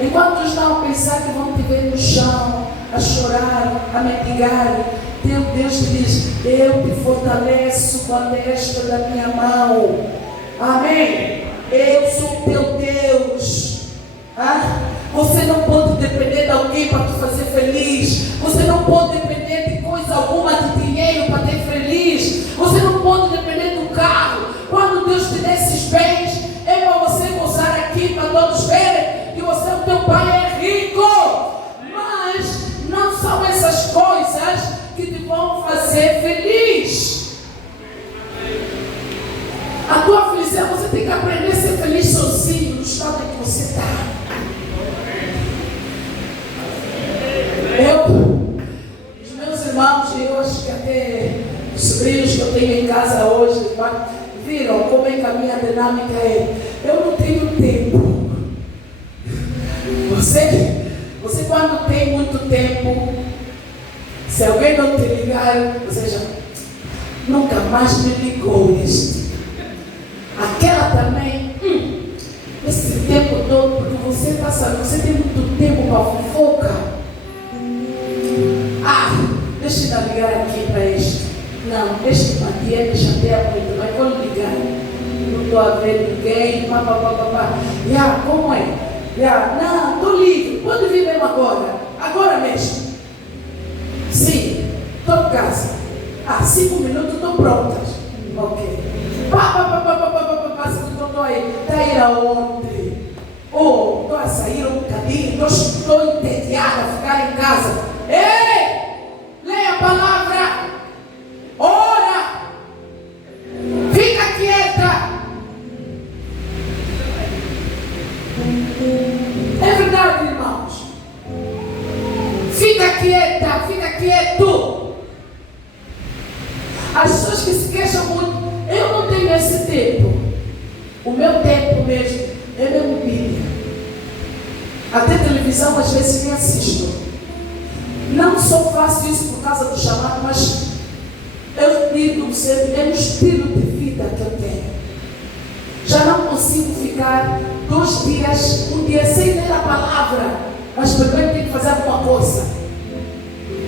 Enquanto estão a pensar que vão te ver no chão, a chorar, a mendigar, Deus te diz, eu te fortaleço com a destra da minha mão. Amém? Eu sou teu Deus. Você não pode depender de alguém para te fazer feliz. Você não pode depender de coisa alguma, de dinheiro para ter feliz. Você não pode depender do carro. Quando Deus te der esses bens, é para você gozar aqui, para todos verem que você, o teu pai é rico. Mas não são essas coisas que te vão fazer feliz. A tua felicidade, você tem que aprender a ser feliz sozinho, no estado em que você está. Os meus irmãos, eu acho que até os sobrinhos que eu tenho em casa hoje, viram como é que a minha dinâmica é? Eu não tenho tempo. Você quando tem muito tempo, se alguém não te ligar, você já nunca mais me ligou este. Aquela também, esse tempo todo, porque você passa, você tem muito tempo para fofoca. Deixa eu ligar aqui para este. Não, este Matia me chateia muito, mas vou ligar. Não estou a ver ninguém, como é? Não, estou livre, pode vir mesmo agora mesmo. Sim, estou em casa. 5 minutos estou pronta. Ok. Estou aí. Está aí aonde? Estou a sair um bocadinho, estou entediada a ficar em casa. Ei! Leia a palavra. Ora. Fica quieta. É verdade, irmãos. Fica quieta, fica quieto. As pessoas que se queixam muito, eu não tenho esse tempo. O meu tempo mesmo é mesmo Bíblia. Até televisão às vezes nem assisto. Não só faço isso por causa do chamado, mas eu digo sempre, é um estilo de vida que eu tenho. Já não consigo ficar 2 dias, um dia sem ler a palavra, mas primeiro tenho que fazer alguma coisa.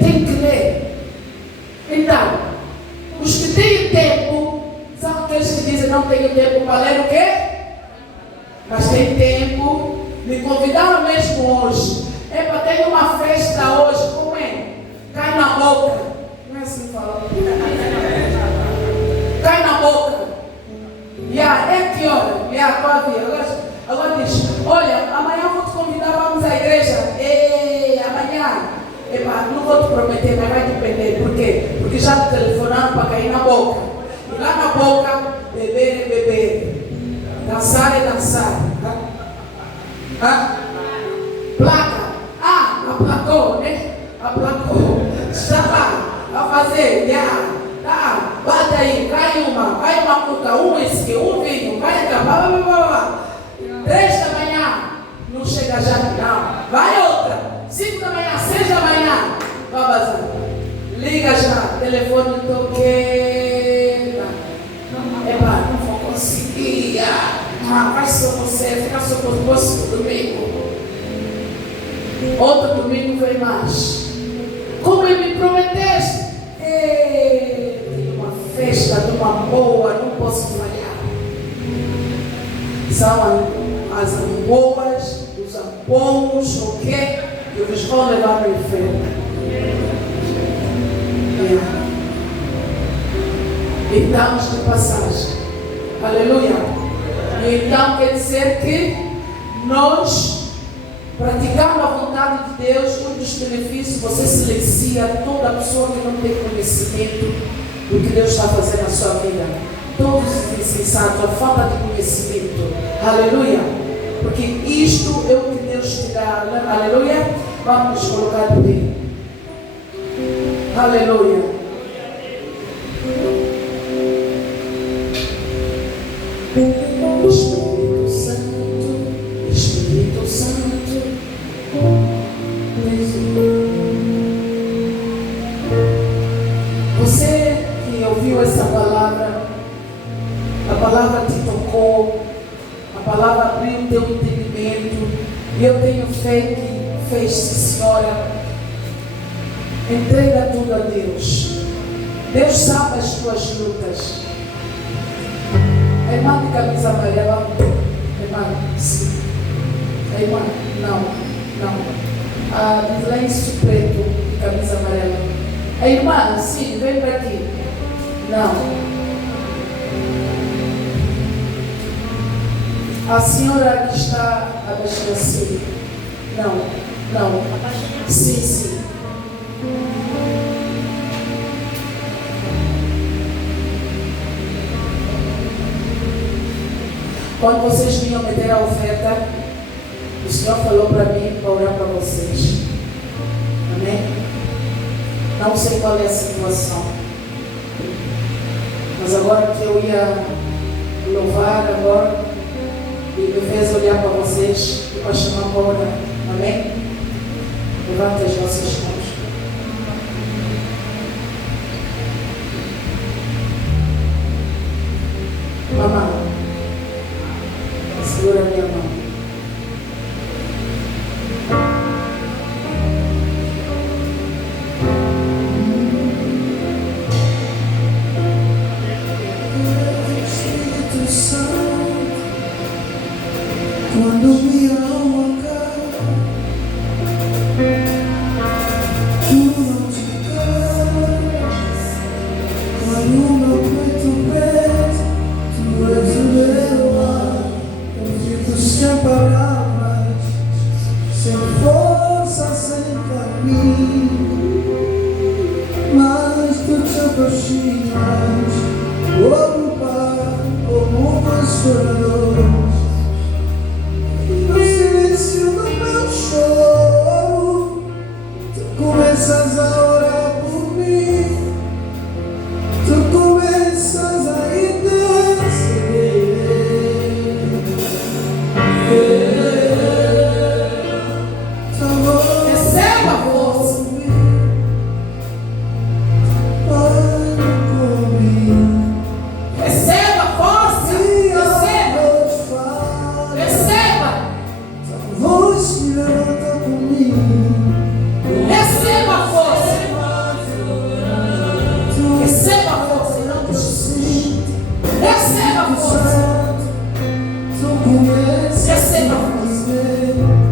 Tenho que ler. Então, os que têm tempo, são aqueles que dizem não tenho tempo para ler o quê? Mas tem tempo. Me convidaram mesmo hoje. Para ter uma festa hoje, como é? Cai na boca. Não é assim que fala? Cai na boca. É que hora? Agora diz, olha, amanhã eu vou te convidar, vamos à igreja. Amanhã. Não vou te prometer, mas vai depender. Por quê? Porque já me telefonaram para cair na boca. E lá na boca, beber é beber. Dançar é dançar. Placa. Aplacou, né? Aplacou. Está lá. A fazer. Tá. Bate aí. Cai uma cuca, um whisky, um vinho. Vai acabar. 3 da manhã. Não chega já, não. Vai outra. 5 da manhã, 6 da manhã. Vai vazar. Liga já. Telefone toqueira. Não vou conseguir. Vai só você. Fica só com o próximo domingo. Outro domingo vem mais. Como ele me prometeste? Tem uma festa de uma boa, não posso falhar. São as amboas, os ampons, ok? E eles vão levar no inferno. Estamos de passagem. Aleluia. E então quer dizer que nós praticando a vontade de Deus, um dos benefícios, você silencia toda pessoa que não tem conhecimento do que Deus está fazendo na sua vida. Todos os insensatos, a falta de conhecimento. Aleluia. Porque isto é o que Deus te dá. Aleluia. Vamos nos colocar de pé. Aleluia. Espírito Santo, Espírito Santo. Você que ouviu essa palavra, a palavra te tocou, a palavra abriu o teu entendimento, e eu tenho fé que fez, Senhora. Entrega tudo a Deus. Deus sabe as tuas lutas. A irmã de camisa amarela, irmã, sim. A irmã, não. A de lenço preto e camisa amarela. A irmã, sim, vem para aqui. Não. A senhora que está abaixando assim. Não. Sim. Quando vocês vinham meter a oferta, o Senhor falou para mim para orar para vocês. Amém? Não sei qual é a situação, mas agora que eu ia louvar agora e me fez olhar para vocês e para chamar agora. Amém? Levante as vossas mãos. Mamãe, segura a minha mão. Espírito Santo, quando minha alma cai, tu não te calas. Quando meu peito pede, tu és o meu ar. Eu fico sem palavras, sem força, sem caminho, mas tu te aproximas como Pai, como Consolador. No silêncio do meu choro, tu começas a orar por mim, tu começas a interceder. Receba a força. Receba a força. Receba. Receba. Voz que levanta comigo. Receba a força. Receba a força. Não desista. Receba a força. Tu conheces Receba a força.